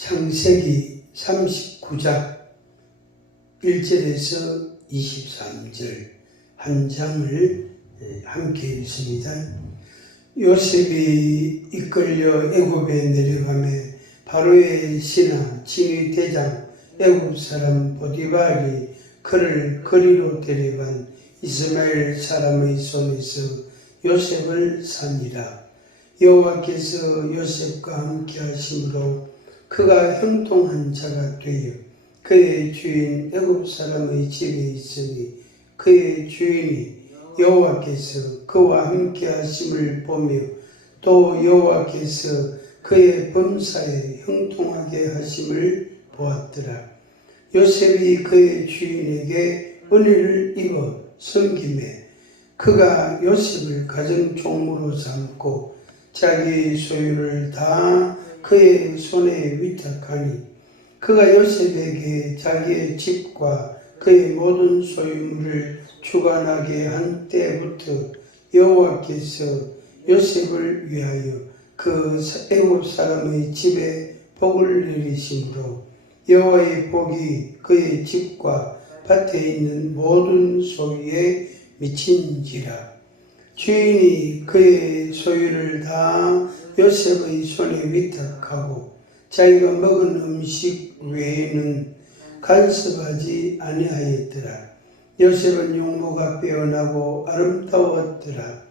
창세기 39장 1절에서 23절 한 장을 함께 읽습니다. 요셉이 이끌려 애굽에 내려가매 바로의 신하 진위 대장 애굽 사람 보디발이 그를 거리로 데려간 이스마엘 사람의 손에서 요셉을 산이라. 여호와께서 요셉과 함께 하심으로 그가 형통한 자가 되어 그의 주인 애굽 사람의 집에 있으니 그의 주인이 여호와께서 그와 함께 하심을 보며 또 여호와께서 그의 범사에 형통하게 하심을 보았더라. 요셉이 그의 주인에게 은혜를 입어 섬김에 그가 요셉을 가정 총무로 삼고 자기 소유를 다 그의 손에 위탁하니 그가 요셉에게 자기의 집과 그의 모든 소유물을 주관하게 한 때부터 여호와께서 요셉을 위하여 그 애굽 사람의 집에 복을 내리심으로 여호와의 복이 그의 집과 밭에 있는 모든 소유에 미친지라. 주인이 그의 소유를 다 요셉의 손에 위탁하고 자기가 먹은 음식 외에는 간섭하지 아니하였더라. 요셉은 용모가 빼어나고 아름다웠더라.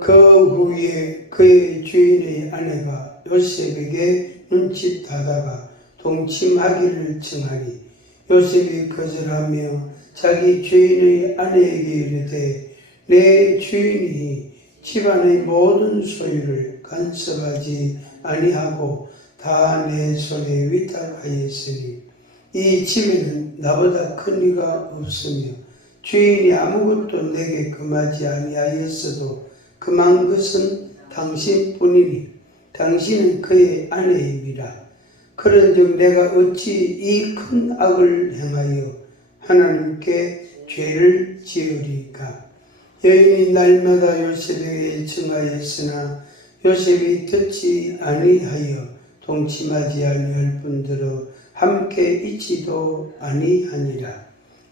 그 후에 그의 주인의 아내가 요셉에게 눈짓하다가 동침하기를 청하니 요셉이 거절하며 자기 주인의 아내에게 이르되 내 주인이 집안의 모든 소유를 간섭하지 아니하고 다 내 손에 위탁하였으니 이 집에는 나보다 큰 이가 없으며 주인이 아무것도 내게 금하지 아니하였어도 금한 것은 당신뿐이니 당신은 그의 아내임이라. 그런즉 내가 어찌 이 큰 악을 행하여 하나님께 죄를 지으리까. 여인이 날마다 요셉에게 청하였으나 요셉이 듣지 아니하여 동침하지 아니할 뿐더러 함께 있지도 아니하니라.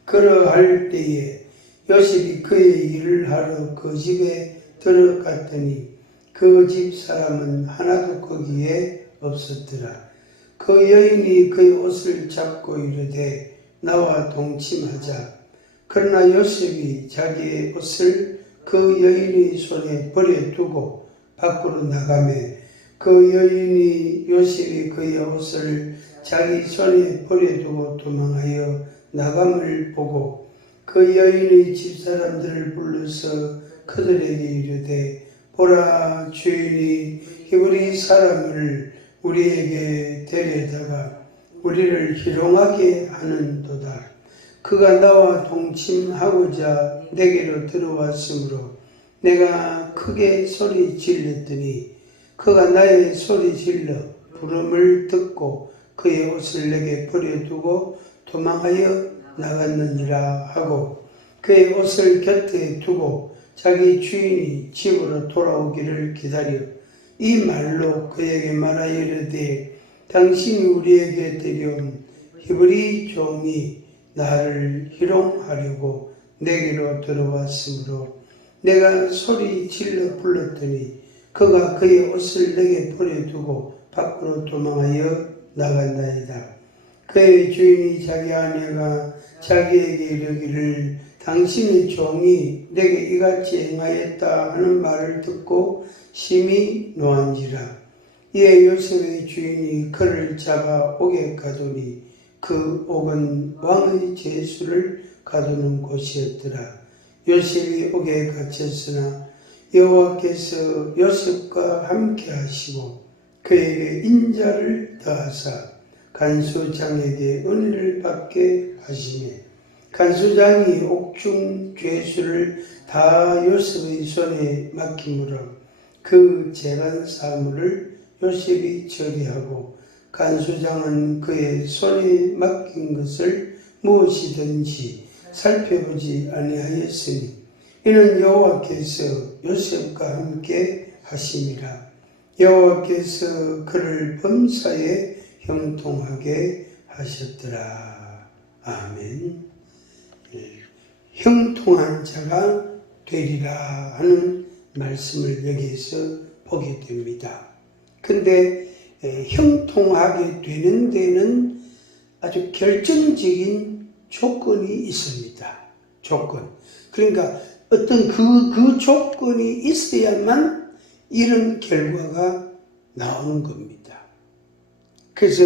그러할 때에 요셉이 그의 일을 하러 그 집에 들어갔더니 그 집 사람은 하나도 거기에 없었더라. 그 여인이 그의 옷을 잡고 이르되 나와 동침하자. 그러나 요셉이 자기의 옷을 그 여인의 손에 버려두고 밖으로 나가매 그 여인이 요셉이 그의 옷을 자기 손에 버려두고 도망하여 나감을 보고 그 여인의 집사람들을 불러서 그들에게 이르되 보라, 주인이 히브리 사람을 우리에게 데려다가 우리를 희롱하게 하는도다. 그가 나와 동침하고자 내게로 들어왔으므로 내가 크게 소리 질렀더니 그가 나의 소리 질러 부름을 듣고 그의 옷을 내게 버려두고 도망하여 나갔느니라 하고 그의 옷을 곁에 두고 자기 주인이 집으로 돌아오기를 기다려 이 말로 그에게 말하여 이르되 당신이 우리에게 데려온 히브리 종이 나를 희롱하려고 내게로 들어왔으므로 내가 소리 질러 불렀더니 그가 그의 옷을 내게 버려두고 밖으로 도망하여 나간다이다. 그의 주인이 자기 아내가 자기에게 이르기를 당신의 종이 내게 이같이 행하였다 하는 말을 듣고 심히 노한지라. 이에 요셉의 주인이 그를 잡아 옥에 가두니 그 옥은 왕의 제수를 가두는 곳이었더라. 요셉이 옥에 갇혔으나 여호와께서 요셉과 함께 하시고 그에게 인자를 더하사 간수장에게 은혜를 받게 하시며 간수장이 옥중 죄수를 다 요셉의 손에 맡기므로 그 재간 사물을 요셉이 처리하고 간수장은 그의 손에 맡긴 것을 무엇이든지 살펴보지 아니하였으니 이는 여호와께서 요셉과 함께 하심이라. 여호와께서 그를 범사에 형통하게 하셨더라. 아멘. 형통한 자가 되리라 하는 말씀을 여기에서 보게 됩니다. 근데 형통하게 되는 데는 아주 결정적인 조건이 있습니다. 조건. 그러니까 어떤 그 조건이 있어야만 이런 결과가 나오는 겁니다. 그래서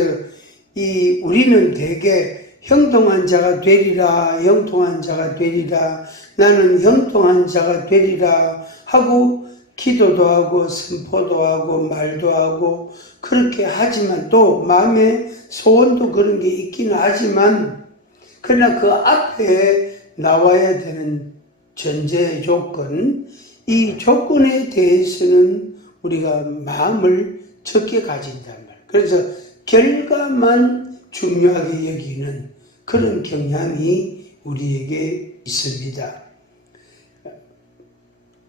우리는 대개 형통한 자가 되리라, 형통한 자가 되리라, 나는 형통한 자가 되리라 하고 기도도 하고 선포도 하고 말도 하고 그렇게 하지만 또 마음에 소원도 그런 게 있기는 하지만 그러나 그 앞에 나와야 되는 전제 조건, 이 조건에 대해서는 우리가 마음을 적게 가진단 말이에요. 그래서 결과만 중요하게 여기는 그런 경향이 우리에게 있습니다.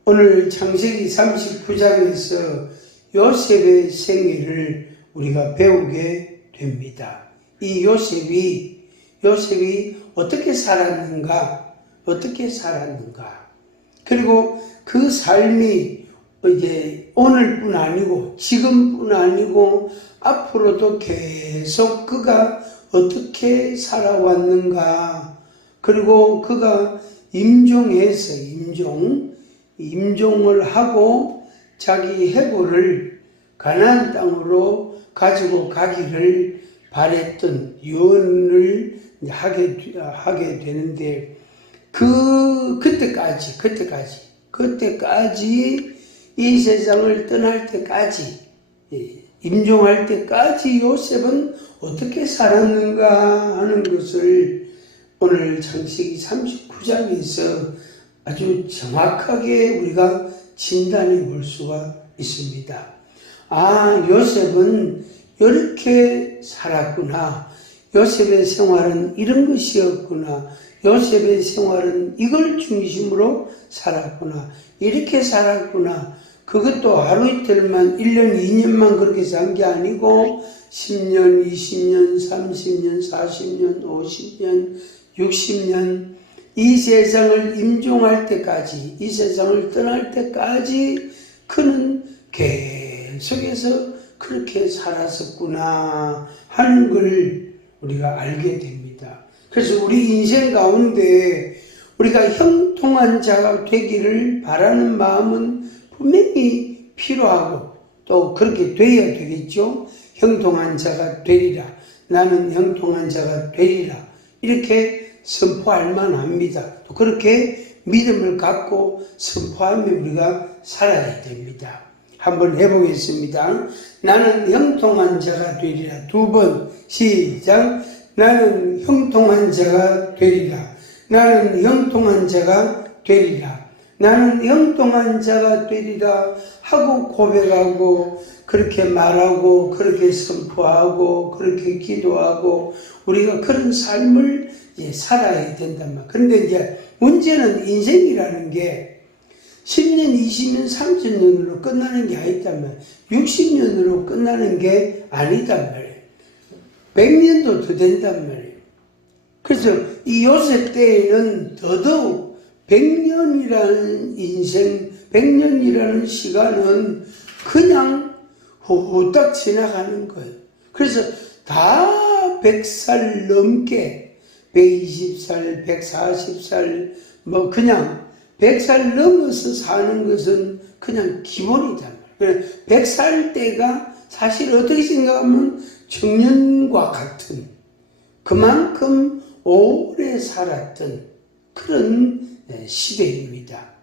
오늘 창세기 39장에서 요셉의 생애를 우리가 배우게 됩니다. 이 요셉이 어떻게 살았는가, 그리고 그 삶이 이제 오늘뿐 아니고 지금뿐 아니고 앞으로도 계속 그가 어떻게 살아왔는가, 그리고 그가 임종해서 임종을 하고 자기 해골을 가나안 땅으로 가지고 가기를 바랬던 유언을 하게 되는데 그때까지 이 세상을 떠날 때까지 임종할 때까지 요셉은 어떻게 살았는가 하는 것을 오늘 창세기 39장에서 아주 정확하게 우리가 진단해 볼 수가 있습니다. 아, 요셉은 이렇게 살았구나. 요셉의 생활은 이런 것이었구나. 요셉의 생활은 이걸 중심으로 살았구나. 이렇게 살았구나. 그것도 하루 이틀만, 1년, 2년만 그렇게 산 게 아니고 10년, 20년, 30년, 40년, 50년, 60년 이 세상을 임종할 때까지, 이 세상을 떠날 때까지 그는 계속해서 그렇게 살았었구나 하는 걸 우리가 알게 됩니다. 그래서 우리 인생 가운데 우리가 형통한 자가 되기를 바라는 마음은 분명히 필요하고 또 그렇게 돼야 되겠죠. 형통한 자가 되리라. 나는 형통한 자가 되리라. 이렇게 선포할 만합니다. 또 그렇게 믿음을 갖고 선포하며 우리가 살아야 됩니다. 한번 해보겠습니다. 나는 형통한 자가 되리라. 2번 시작. 나는 형통한 자가 되리라. 나는 형통한 자가 되리라. 나는 형통한 자가 되리라 하고 고백하고 그렇게 말하고 그렇게 선포하고 그렇게 기도하고 우리가 그런 삶을 살아야 된단 말이에요. 그런데 이제 문제는 인생이라는 게 10년, 20년, 30년으로 끝나는 게 아니단 말이에요. 60년으로 끝나는 게 아니단 말이에요. 100년도 더 된단 말이에요. 그래서 이 요셉 때에는 더더욱 100년이라는 인생, 100년이라는 시간은 그냥 후딱 지나가는 거예요. 그래서 다 100살 넘게 120살, 140살, 뭐 그냥 100살 넘어서 사는 것은 그냥 기본이다. 100살 때가 사실 어떻게 생각하면 청년과 같은 그만큼 오래 살았던 그런 시대입니다.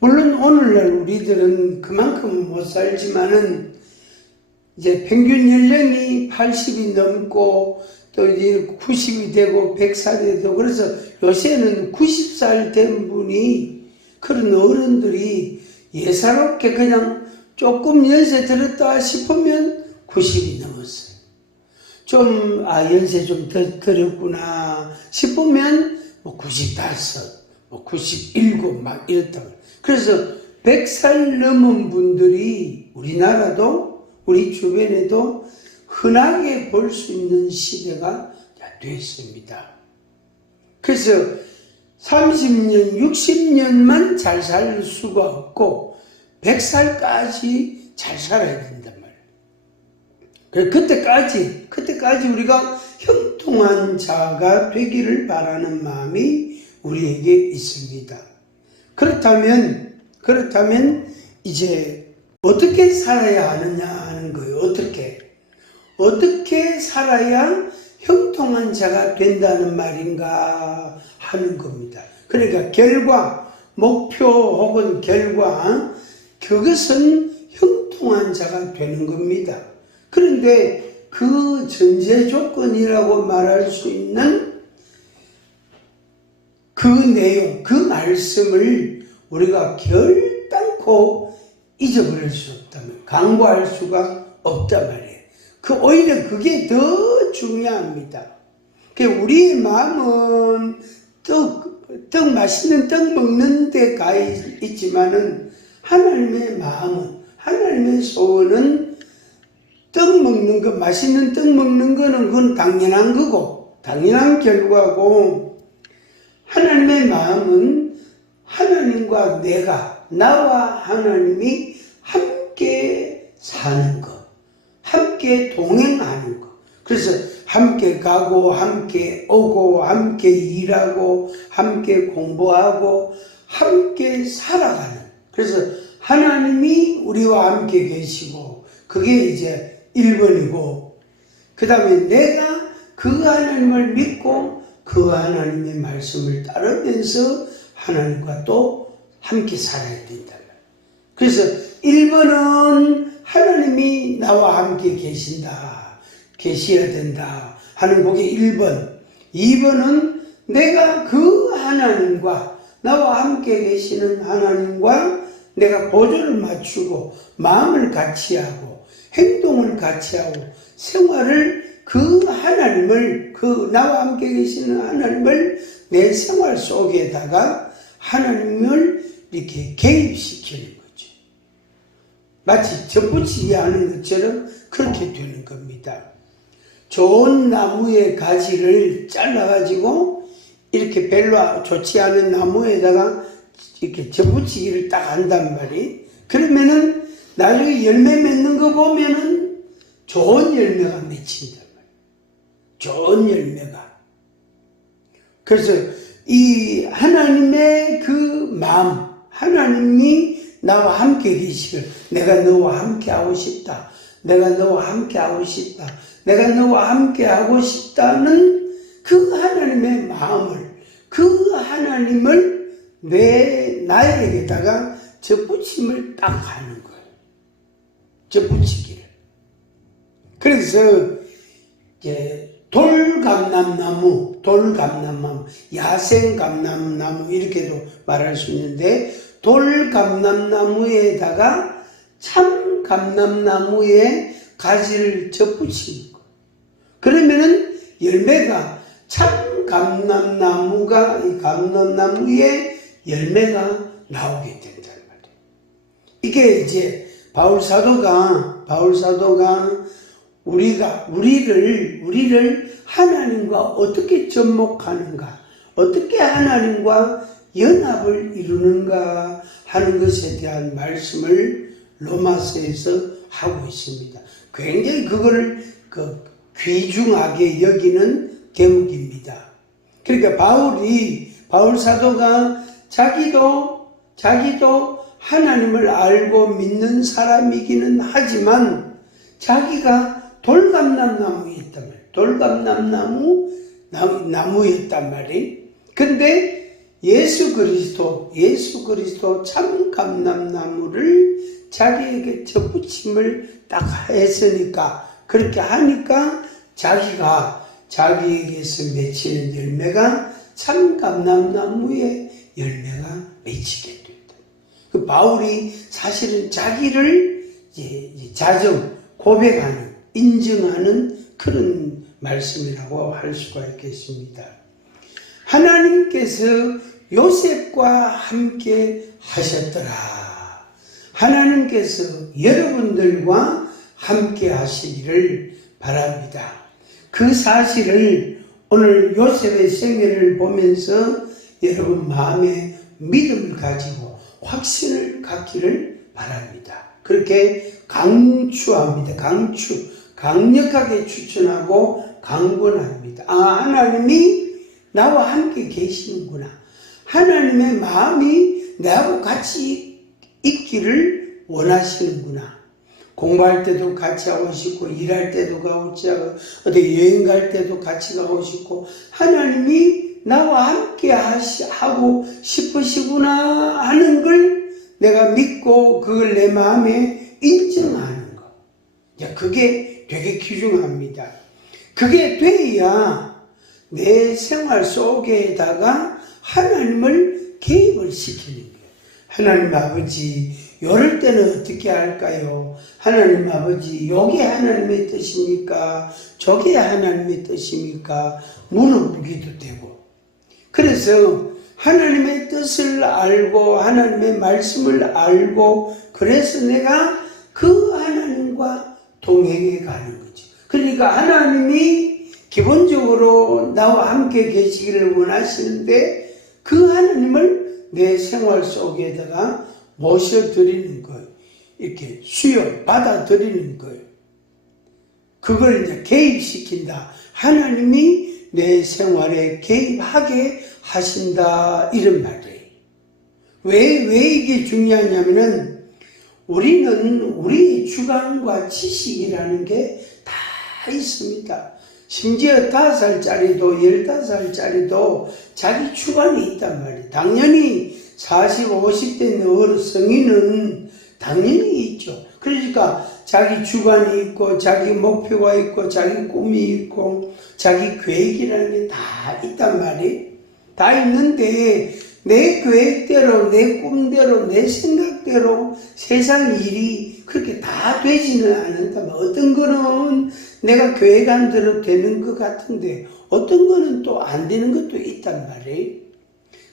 물론 오늘날 우리들은 그만큼 못 살지만은 이제 평균 연령이 80이 넘고 또 이제 90이 되고 100살이 되고 그래서 요새는 90살 된 분이 그런 어른들이 예사롭게 그냥 조금 연세 들었다 싶으면 90이 넘었어요. 좀 연세 좀 들었구나 싶으면 뭐 95, 뭐 97 막 이렇다. 그래서 100살 넘은 분들이 우리나라도 우리 주변에도 흔하게 볼 수 있는 시대가 됐습니다. 그래서 30년, 60년만 잘 살 수가 없고 100살까지 잘 살아야 된단 말이에요. 그때까지 우리가 형통한 자가 되기를 바라는 마음이 우리에게 있습니다. 그렇다면 이제 어떻게 살아야 하느냐 하는 거예요. 어떻게 살아야 형통한 자가 된다는 말인가 하는 겁니다. 그러니까 결과, 목표 혹은 결과, 그것은 형통한 자가 되는 겁니다. 그런데 그 전제 조건이라고 말할 수 있는 그 내용, 그 말씀을 우리가 결단코 잊어버릴 수 없다면, 강구할 수가 없단 말이에요. 오히려 그게 더 중요합니다. 우리의 마음은 맛있는 떡 먹는 데 가 있지만은 하나님의 마음은, 하나님의 소원은 떡 먹는 거, 맛있는 떡 먹는 거는 그건 당연한 거고, 당연한 결과고, 하나님의 마음은 하나님과 나와 하나님이 함께 사는 것, 함께 동행하는 것. 그래서 함께 가고, 함께 오고, 함께 일하고, 함께 공부하고, 함께 살아가는. 그래서 하나님이 우리와 함께 계시고, 그게 이제 1번이고, 그 다음에 내가 그 하나님을 믿고 그 하나님의 말씀을 따르면서 하나님과 또 함께 살아야 된다. 그래서 1번은 하나님이 나와 함께 계셔야 된다 하는 그게 1번. 2번은 내가 그 하나님과, 나와 함께 계시는 하나님과 내가 보조를 맞추고 마음을 같이 하고 행동을 같이 하고 생활을 그 하나님을, 나와 함께 계시는 하나님을 내 생활 속에다가 하나님을 이렇게 개입시키는 거죠. 마치 접붙이기 하는 것처럼 그렇게 되는 겁니다. 좋은 나무의 가지를 잘라가지고 이렇게 별로 좋지 않은 나무에다가 이렇게 접붙이기를 딱 한단 말이에요. 그러면은 나중에 열매 맺는 거 보면은 좋은 열매가 맺힌단 말이에요. 좋은 열매가. 그래서 이 하나님의 그 마음, 하나님이 나와 함께 계시길, 내가 너와 함께 하고 싶다. 내가 너와 함께 하고 싶다. 내가 너와 함께 하고 싶다는 그 하나님의 마음을, 그 하나님을 나에게다가 접붙임을 딱 하는 거예요. 접붙이기를. 그래서 이제 돌감람나무, 야생감람나무 이렇게도 말할 수 있는데, 돌감람나무에다가 참감람나무에 가지를 접붙이는 거예요. 그러면은 열매가, 참감람나무가 이 감람나무에 열매가 나오게 된다는 말이에요. 이게 이제 바울사도가 우리를 하나님과 어떻게 접목하는가, 어떻게 하나님과 연합을 이루는가 하는 것에 대한 말씀을 로마서에서 하고 있습니다. 굉장히 그걸 귀중하게 여기는 대목입니다. 그러니까 바울 사도가 자기도 하나님을 알고 믿는 사람이기는 하지만 자기가 돌감람나무였단 말이에요. 나무였단 말이에요. 근데 예수 그리스도 참감람나무를 자기에게 접붙임을 딱 했으니까, 그렇게 하니까 자기에게서 맺히는 열매가 참감람나무의 열매가 맺히게 된다. 그 바울이 사실은 자기를 고백하는, 인정하는 그런 말씀이라고 할 수가 있겠습니다. 하나님께서 요셉과 함께 하셨더라. 하나님께서 여러분들과 함께 하시기를 바랍니다. 그 사실을 오늘 요셉의 생애를 보면서 여러분 마음에 믿음을 가지고 확신을 갖기를 바랍니다. 그렇게 강추합니다. 강력하게 추천하고 강권합니다. 하나님이 나와 함께 계시는구나. 하나님의 마음이 나하고 같이 있기를 원하시는구나. 공부할 때도 같이 하고 싶고, 일할 때도 같이 하고, 어디 여행 갈 때도 같이 가고 싶고, 하나님이 나와 함께 하고 싶으시구나 하는 걸 내가 믿고 그걸 내 마음에 인정하는 것. 그게 되게 귀중합니다. 그게 돼야 내 생활 속에다가 하나님을 개입을 시키는 거예요. 하나님 아버지, 이럴 때는 어떻게 할까요? 하나님 아버지, 요게 하나님의 뜻입니까? 저게 하나님의 뜻입니까? 물어보기도 되고. 그래서 하나님의 뜻을 알고 하나님의 말씀을 알고 그래서 내가 그 하나님과 동행해 가는 거죠. 그러니까 하나님이 기본적으로 나와 함께 계시기를 원하시는데 그 하나님을 내 생활 속에다가 모셔드리는 거예요. 이렇게 받아들이는 거예요. 그걸 이제 개입시킨다. 하나님이 내 생활에 개입하게 하신다. 이런 말이에요. 왜 이게 중요하냐면은 우리는 우리 주관과 지식이라는 게 다 있습니다. 심지어 5살짜리도 15살짜리도 자기 주관이 있단 말이에요. 당연히 40, 50대 성인은 당연히 있죠. 그러니까 자기 주관이 있고 자기 목표가 있고 자기 꿈이 있고 자기 계획이라는 게 다 있단 말이에요. 다 있는데 내 계획대로 내 꿈대로 내 생각대로 세상 일이 그렇게 다 되지는 않는다. 어떤 거는 내가 계획한 대로 되는 것 같은데 어떤 거는 또 안 되는 것도 있단 말이에요.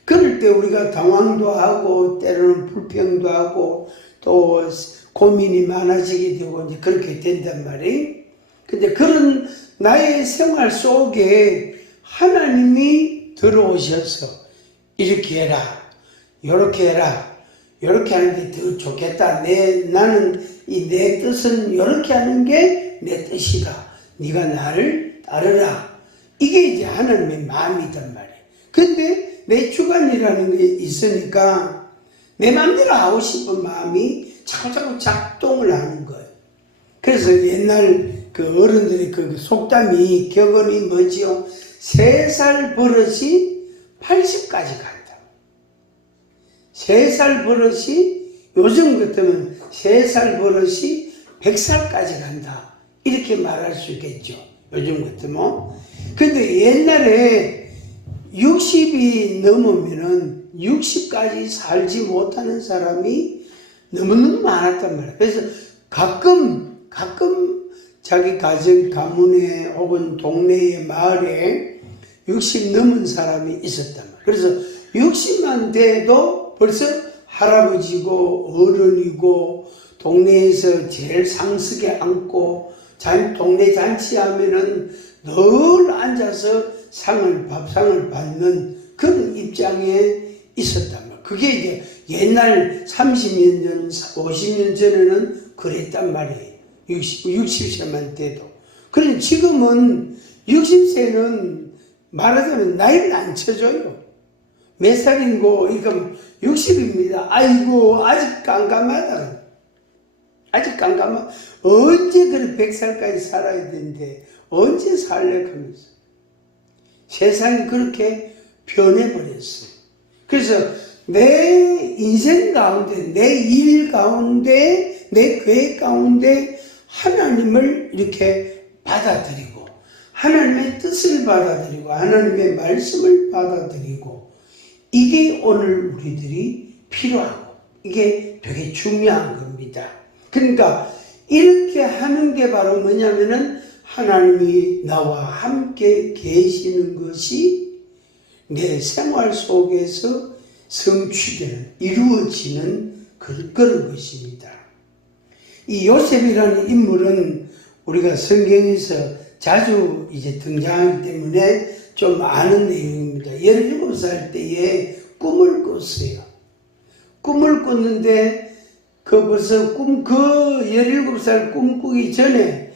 그럴 때 우리가 당황도 하고 때로는 불평도 하고 또 고민이 많아지게 되고 이제 그렇게 된단 말이에요. 근데 그런 나의 생활 속에 하나님이 들어오셔서 이렇게 해라, 이렇게 해라, 이렇게 하는 게 더 좋겠다. 나는 내 뜻은 이렇게 하는 게 내 뜻이다. 네가 나를 따르라. 이게 이제 하나님의 마음이단 말이에요. 근데 내 주관이라는 게 있으니까 내 마음대로 하고 싶은 마음이 자꾸 작동을 하는 거예요. 그래서 옛날 그 어른들의 그 속담이 격언이 뭐지요? 3살 버릇이 80까지 간다. 3살 버릇이 요즘 같으면 3살 버릇이 100살까지 간다. 이렇게 말할 수 있겠죠. 요즘 같으면. 근데 옛날에 60이 넘으면은 60까지 살지 못하는 사람이 너무너무 많았단 말이에요. 그래서 가끔 자기 가문에 혹은 동네에 마을에 60 넘은 사람이 있었단 말이에요. 그래서 60만 돼도 벌써 할아버지고 어른이고 동네에서 제일 상석에 앉고 동네 잔치하면은 늘 앉아서 밥상을 받는 그런 입장에 있었단 말이에요. 그게 이제 옛날 30년 전, 50년 전에는 그랬단 말이에요. 60세만 돼도. 그런데 지금은 60세는 말하자면 나이를 안 쳐줘요. 몇 살인고, 이거 60입니다. 아이고, 아직 깜깜하다. 언제 그래 100살까지 살아야 되는데, 언제 살려고 하면서. 세상이 그렇게 변해버렸어요. 그래서 내 인생 가운데, 내 일 가운데, 내 계획 가운데 하나님을 이렇게 받아들이고, 하나님의 뜻을 받아들이고, 하나님의 말씀을 받아들이고, 이게 오늘 우리들이 필요하고, 이게 되게 중요한 겁니다. 그러니까 이렇게 하는 게 바로 뭐냐면은 하나님이 나와 함께 계시는 것이 내 생활 속에서 성취되는, 이루어지는 그런 것입니다. 이 요셉이라는 인물은 우리가 성경에서 자주 이제 등장하기 때문에 좀 아는 내용입니다. 17살 때에 꿈을 꿨어요. 꿈을 꿨는데 벌써 그 17살 꿈꾸기 전에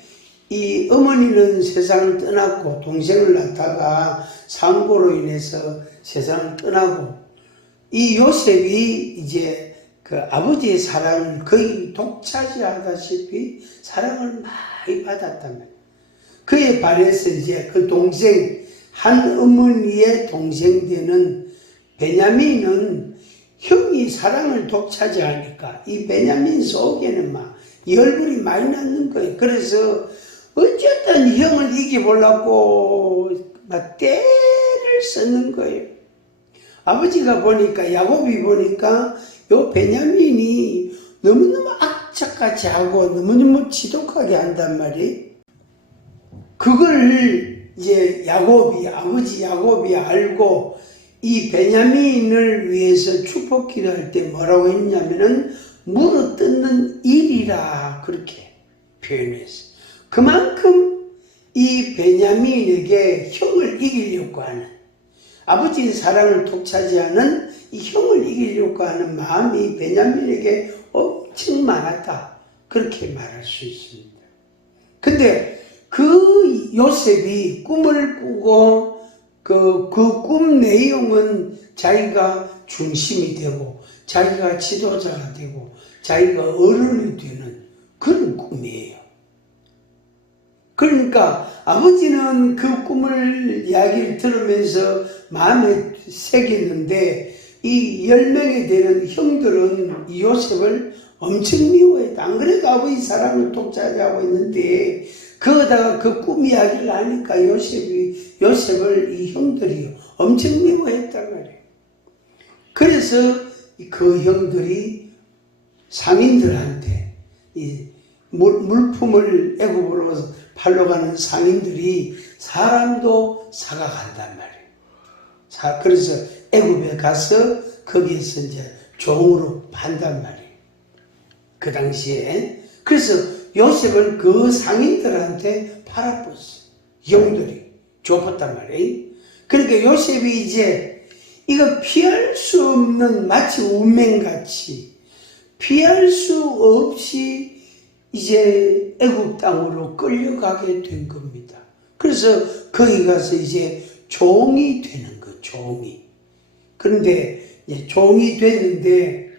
이 어머니는 세상을 떠났고 동생을 낳다가 상고로 인해서 세상을 떠나고 이 요셉이 이제 그 아버지의 사랑을 거의 독차지하다시피 사랑을 많이 받았단 말이에요. 그에 반해서 이제 그 동생, 한 어머니의 동생 되는 베냐민은 형이 사랑을 독차지하니까 이 베냐민 속에는 막 열불이 많이 났는 거예요. 그래서 어쨌든 형을 이겨보려고 막 떼를 썼는 거예요. 아버지가 보니까, 야곱이 보니까 요 베냐민이 너무너무 악착같이 하고 너무너무 지독하게 한단 말이에요. 그걸 이제 아버지 야곱이 알고 이 베냐민을 위해서 축복 기도할 때 뭐라고 했냐면은 물어뜯는 일이라 그렇게 표현했어요. 그만큼 이 베냐민에게 형을 이기려고 하는, 아버지의 사랑을 독차지하는 이 형을 이기려고 하는 마음이 베냐민에게 엄청 많았다, 그렇게 말할 수 있습니다. 근데 그 요셉이 꿈을 꾸고 그 꿈 내용은 자기가 중심이 되고 자기가 지도자가 되고 자기가 어른이 되는 그런 꿈이에요. 그러니까 아버지는 그 꿈을 이야기를 들으면서 마음에 새겼는데 이 10명이 되는 형들은 이 요셉을 엄청 미워했다. 안 그래도 아버지 사랑을 독차지하고 있는데 거기다가 그 꿈 이야기를 하니까 요셉을 이 형들이 엄청 미워했단 말이에요. 그래서 그 형들이 상인들한테 이 물품을 애굽으로 팔러 가는 상인들이 사람도 사가간단 말이에요. 그래서 애굽에 가서 거기에서 이제 종으로 판단 말이에요. 그 당시에. 그래서 요셉을 그 상인들한테 팔아버렸어요. 형들이 좁았단 말이에요. 그러니까 요셉이 이제 이거 피할 수 없는, 마치 운명같이 피할 수 없이 이제 애굽 땅으로 끌려가게 된 겁니다. 그래서 거기 가서 이제 종이 되는 거, 종이. 그런데 이제 종이 됐는데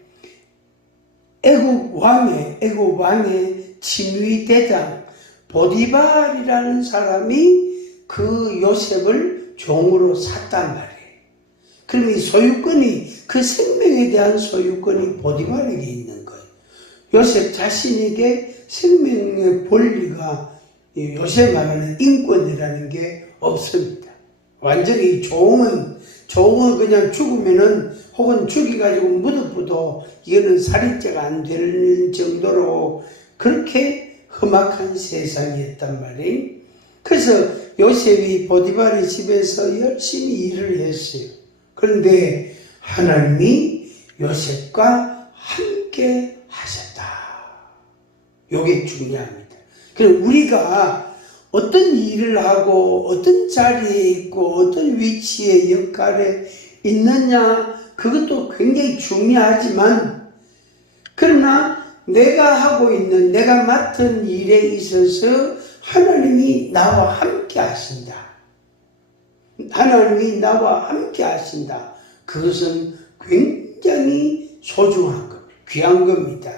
애굽 왕의 친위 대장 보디발이라는 사람이 그 요셉을 종으로 샀단 말이에요. 그럼 이 소유권이, 그 생명에 대한 소유권이 보디발에게 있는 거예요. 요셉 자신에게 생명의 권리가, 요새 말하는 인권이라는 게 없습니다. 완전히 종은 그냥 죽으면은, 혹은 죽여가지고 무덤부도 이거는 살인죄가 안 될 정도로 그렇게 험악한 세상이었단 말이에요. 그래서 요셉이 보디발의 집에서 열심히 일을 했어요. 그런데 하나님이 요셉과 함께 하셨다. 이게 중요합니다. 그래서 우리가 어떤 일을 하고 어떤 자리에 있고 어떤 위치에 역할에 있느냐, 그것도 굉장히 중요하지만, 그러나 내가 하고 있는, 내가 맡은 일에 있어서 하나님이 나와 함께 하신다. 하나님이 나와 함께 하신다. 그것은 굉장히 소중한 것, 귀한 겁니다.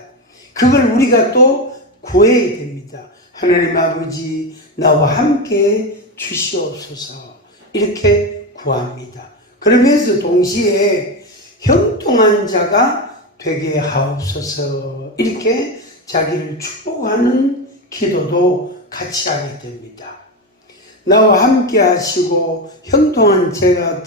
그걸 우리가 또 구해야 됩니다. 하나님 아버지, 나와 함께 주시옵소서. 이렇게 구합니다. 그러면서 동시에 형통한 자가 되게 하옵소서. 이렇게 자기를 축복하는 기도도 같이 하게 됩니다. 나와 함께 하시고 형통한 자가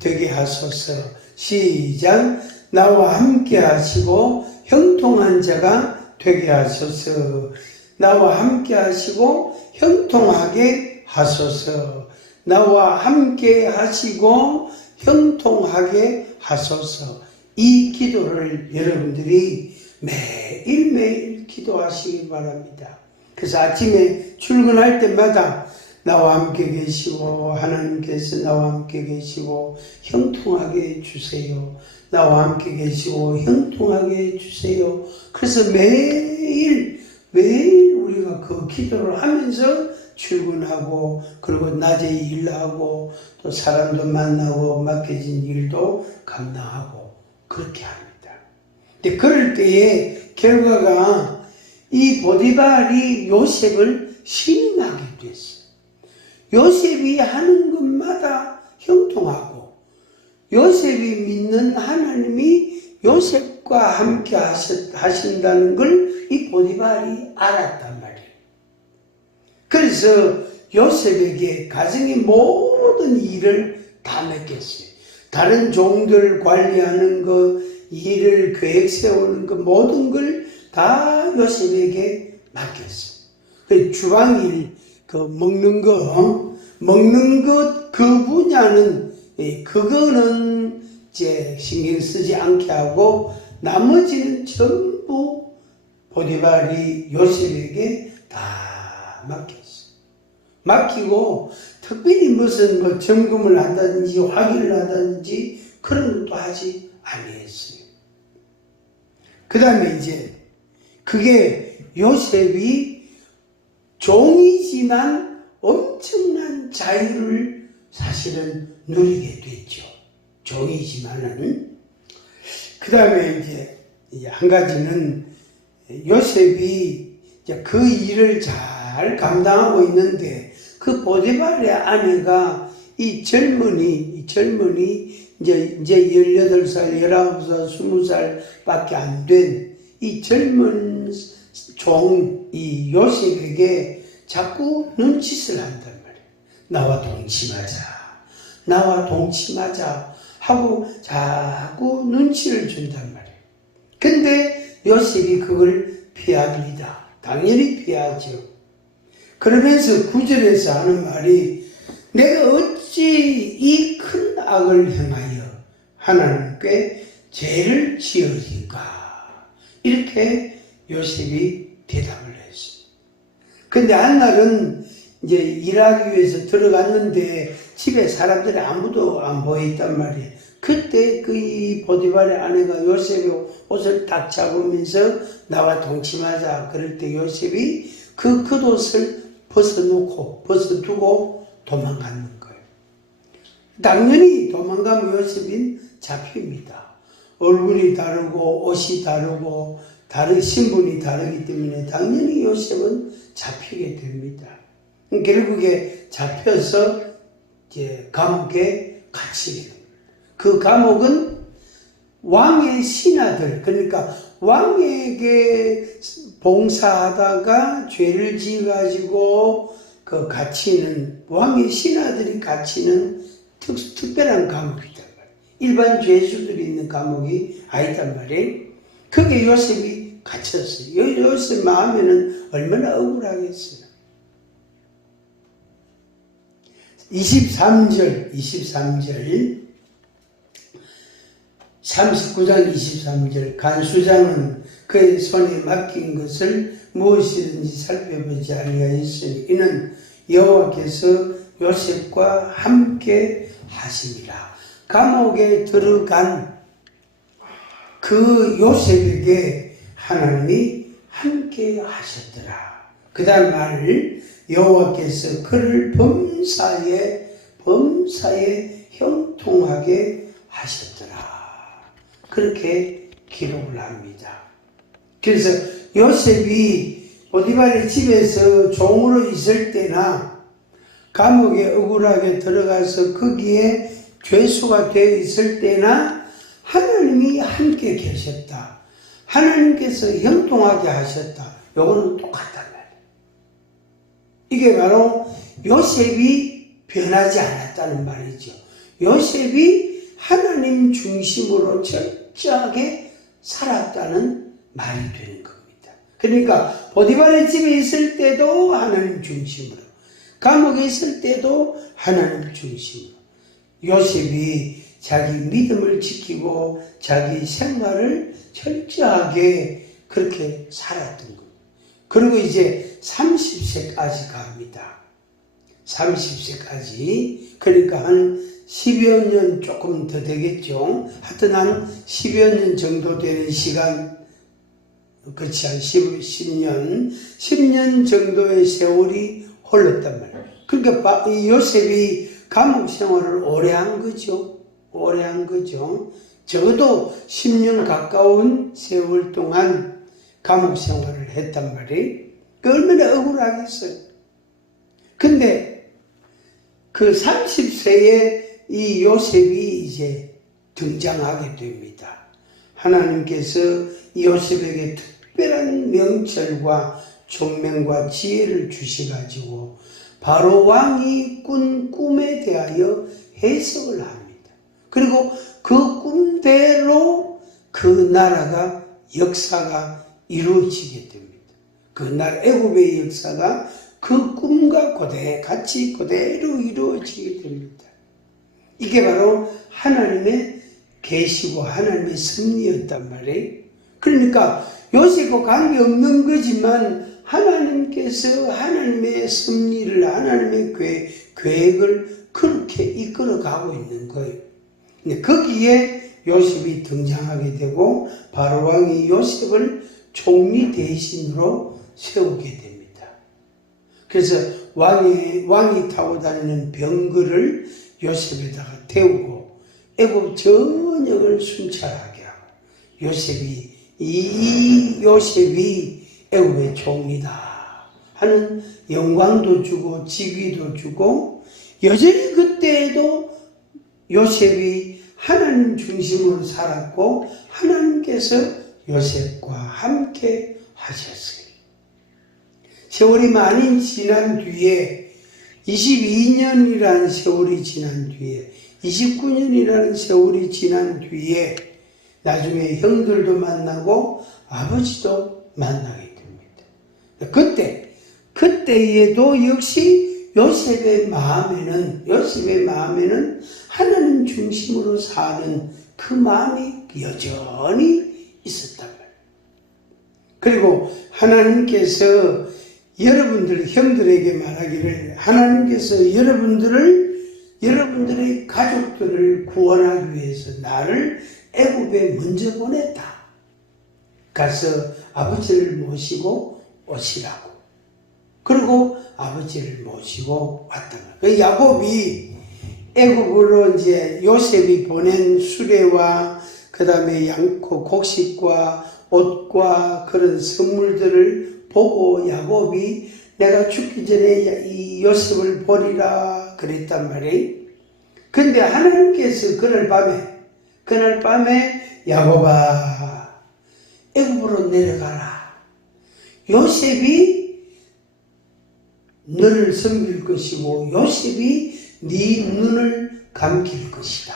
되게 하소서. 시작. 나와 함께 하시고 형통한 자가 되게 하소서. 나와 함께 하시고 형통하게 하소서. 나와 함께 하시고 형통하게 하소서. 이 기도를 여러분들이 매일매일 기도하시기 바랍니다. 그래서 아침에 출근할 때마다 나와 함께 계시고 하나님께서 나와 함께 계시고 형통하게 해주세요. 나와 함께 계시고 형통하게 해주세요. 그래서 매일 우리가 그 기도를 하면서 출근하고 그리고 낮에 일하고 또 사람도 만나고 맡겨진 일도 감당하고 그렇게 합니다. 근데 그럴 때에 결과가 이 보디발이 요셉을 신임하게 됐어요. 요셉이 하는 것마다 형통하고 요셉이 믿는 하나님이 요셉과 함께 하신다는 걸 이 보디발이 알았단 말이에요. 그래서 요셉에게 가정의 모든 일을 다 맡겼어요. 다른 종들 관리하는 거, 일을 계획 세우는 거 모든 걸 다 요셉에게 맡겼어요. 주방일, 먹는 것, 그 분야는, 그거는 이제 신경 쓰지 않게 하고, 나머지는 전부 보디발이 요셉에게 다 맡겼어요. 맡기고, 특별히 무슨 점검을 한다든지, 확인을 한다든지, 그런 것도 하지 아니했어요. 그 다음에 이제, 그게 요셉이 종이지만 엄청난 자유를 사실은 누리게 됐죠. 종이지만은. 그 다음에 이제 한 가지는 요셉이 이제 그 일을 잘 감당하고 있는데 그 보디발의 아내가 이 젊은이 이제 18살, 19살, 20살 밖에 안 된 이 젊은 종, 이 요셉에게 자꾸 눈짓을 한단 말이에요. 나와 동침하자 하고 자꾸 눈치를 준단 말이에요. 근데 요셉이 그걸 피합니다. 당연히 피하죠. 그러면서 9절에서 하는 말이 내가 어찌 이 큰 악을 행하여 하나님께 죄를 지으리까 이렇게 요셉이 대답을 했어요. 근데 한날은 이제 일하기 위해서 들어갔는데 집에 사람들이 아무도 안 보여있단 말이에요. 그때 이 보디발의 아내가 요셉의 옷을 딱 잡으면서 나와 동침하자 그럴 때 요셉이 그 겉옷을 벗어두고 도망가는 거예요. 당연히 도망가면 요셉은 잡힙니다. 얼굴이 다르고 옷이 다르고 신분이 다르기 때문에 당연히 요셉은 잡히게 됩니다. 결국에 잡혀서 이제 감옥에 갇히게 됩니다. 그 감옥은 왕의 신하들, 그러니까 왕에게 봉사하다가 죄를 지어가지고 갇히는 왕의 신하들이 갇히는 특별한 감옥이다. 일반 죄수들이 있는 감옥이 아니단 말이에요. 거기에 요셉이 갇혔어요. 요셉 마음에는 얼마나 억울하겠어요. 23절 39장 23절 간수장은 그의 손에 맡긴 것을 무엇이든지 살펴보지 아니하였으니 이는 여호와께서 요셉과 함께 하시니라. 감옥에 들어간 그 요셉에게 하나님이 함께 하셨더라. 그 다음 말 여호와께서 그를 범사에 형통하게 하셨더라. 그렇게 기록을 합니다. 그래서 요셉이 보디발의 집에서 종으로 있을 때나 감옥에 억울하게 들어가서 거기에 죄수가 되어 있을 때나 하나님이 함께 계셨다. 하나님께서 형통하게 하셨다. 요거는 똑같단 말이에요. 이게 바로 요셉이 변하지 않았다는 말이죠. 요셉이 하나님 중심으로 철저하게 살았다는 말이 되는 겁니다. 그러니까 보디발의 집에 있을 때도 하나님 중심으로, 감옥에 있을 때도 하나님 중심으로 요셉이 자기 믿음을 지키고 자기 생활을 철저하게 그렇게 살았던 겁니다. 그리고 이제 30세까지 갑니다. 30세까지. 그러니까 한 10여 년 조금 더 되겠죠. 하여튼 한 10여 년 정도 되는 시간, 그렇지, 한 10년 정도의 세월이 흘렀단 말이에요. 그러니까 요셉이 감옥 생활을 오래 한 거죠. 오래 한 거죠. 적어도 10년 가까운 세월 동안 감옥 생활을 했단 말이에요. 얼마나 억울하겠어요. 근데 그 30세에 이 요셉이 이제 등장하게 됩니다. 하나님께서 요셉에게 특별한 명철과 총명과 지혜를 주셔가지고 바로 왕이 꾼 꿈에 대하여 해석을 합니다. 그리고 그 꿈대로 그 나라가 역사가 이루어지게 됩니다. 그 나라 애굽의 역사가 그 꿈과 같이 그대로 이루어지게 됩니다. 이게 바로 하나님의 계시고 하나님의 섭리였단 말이에요. 그러니까 요셉과 관계없는 거지만 하나님께서 하나님의 섭리를, 하나님의 계획을 그렇게 이끌어가고 있는 거예요. 거기에 요셉이 등장하게 되고 바로 왕이 요셉을 총리 대신으로 세우게 됩니다. 그래서 왕이 타고 다니는 병거를 요셉에다가 태우고 애굽 전역을 순찰하게 하고 이 요셉이 애굽의 총리다 하는 영광도 주고 직위도 주고, 여전히 그때에도 요셉이 하나님 중심으로 살았고 하나님께서 요셉과 함께 하셨어요. 세월이 많이 지난 뒤에 22년이라는 세월이 지난 뒤에 29년이라는 세월이 지난 뒤에 나중에 형들도 만나고 아버지도 만나게 됩니다. 그때에도 역시 요셉의 마음에는 하나님 중심으로 사는 그 마음이 여전히 있었단 말이에요. 그리고 하나님께서 형들에게 말하기를, 하나님께서 여러분들의 가족들을 구원하기 위해서 나를 애굽에 먼저 보냈다. 가서 아버지를 모시고 오시라고. 그리고 아버지를 모시고 왔단 말이에요. 야곱이 애굽으로 이제 요셉이 보낸 수레와 그 다음에 양코, 곡식과 옷과 그런 선물들을 보고 야곱이 내가 죽기 전에 이 요셉을 보리라 그랬단 말이에요. 근데 하나님께서 그날 밤에 야곱아, 애굽으로 내려가라. 요셉이 너를 섬길 것이고 요셉이 네 눈을 감길 것이다.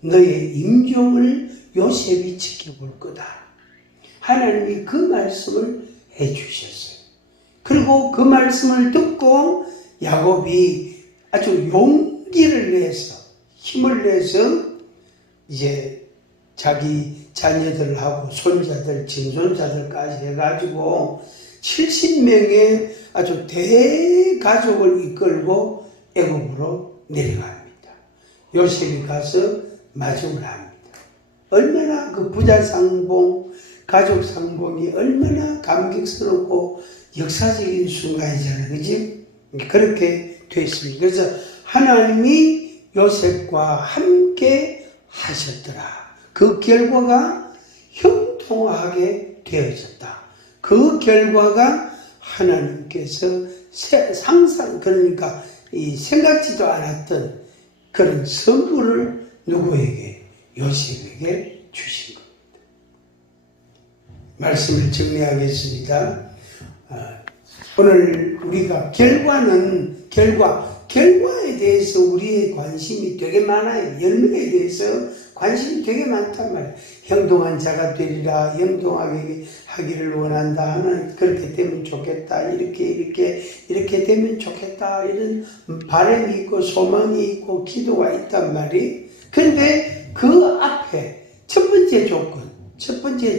너의 임종을 요셉이 지켜볼 거다. 하나님이 그 말씀을 해주셨어요. 그리고 그 말씀을 듣고 야곱이 아주 용기를 내서, 힘을 내서 이제 자기 자녀들하고 손자들, 증손자들까지 해가지고 70명의 아주 대가족을 이끌고 애굽으로 내려갑니다. 요셉이 가서 마중을 합니다. 얼마나 그 부자 상봉, 가족 상봉이 얼마나 감격스럽고 역사적인 순간이잖아요. 그지? 그렇게 됐습니다. 그래서 하나님이 요셉과 함께 하셨더라. 그 결과가 형통하게 되어졌다. 그 결과가 하나님께서 그러니까 생각지도 않았던 그런 선물을 누구에게? 요셉에게 주신 겁니다. 말씀을 정리하겠습니다. 오늘 우리가 결과에 대해서 우리의 관심이 되게 많아요. 열매에 대해서 관심이 되게 많단 말이에요. 형통한 자가 되리라, 형통하게 하기를 원한다 하는, 그렇게 되면 좋겠다, 이렇게 되면 좋겠다, 이런 바람이 있고 소망이 있고 기도가 있단 말이에요. 근데 그 앞에 첫 번째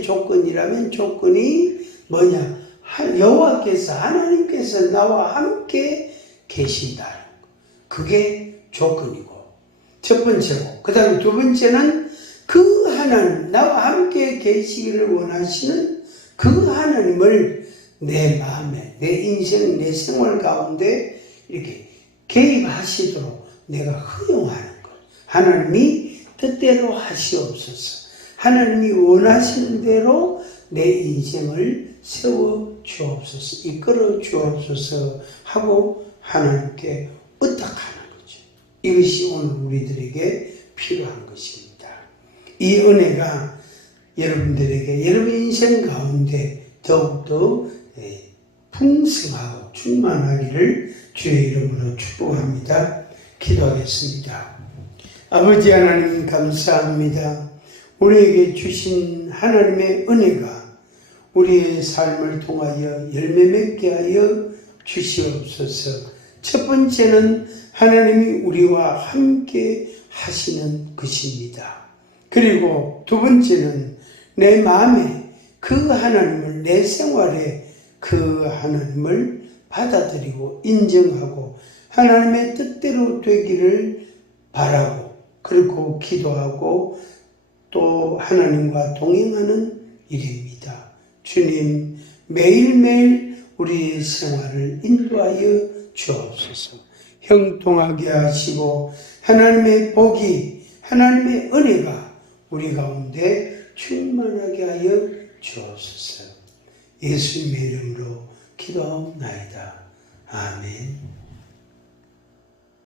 조건이라면 조건이 뭐냐? 여호와께서 하나님께서 나와 함께 계신다는 거. 그게 조건이고 첫 번째고, 그 다음에 두 번째는 그 하나님, 나와 함께 계시기를 원하시는 그 하나님을 내 마음에, 내 인생, 내 생활 가운데 이렇게 개입하시도록 내가 허용하는 것. 하나님이 뜻대로 하시옵소서. 하나님이 원하시는 대로 내 인생을 세워 주옵소서, 이끌어 주옵소서 하고 하나님께 의탁하는 거죠. 이것이 오늘 우리들에게 필요한 것입니다. 이 은혜가 여러분들에게 여러분 인생 가운데 더욱더 풍성하고 충만하기를 주의 이름으로 축복합니다. 기도하겠습니다. 아버지 하나님 감사합니다. 우리에게 주신 하나님의 은혜가 우리의 삶을 통하여 열매 맺게 하여 주시옵소서. 첫 번째는 하나님이 우리와 함께 하시는 것입니다. 그리고 두 번째는 내 마음에 그 하나님을, 내 생활에 그 하나님을 받아들이고 인정하고 하나님의 뜻대로 되기를 바라고, 그리고 기도하고 또 하나님과 동행하는 일입니다. 주님, 매일매일 우리의 생활을 인도하여 주옵소서. 형통하게 하시고 하나님의 복이, 하나님의 은혜가 우리 가운데 충만하게 하여 주옵소서. 예수님의 이름으로 기도하옵나이다. 아멘.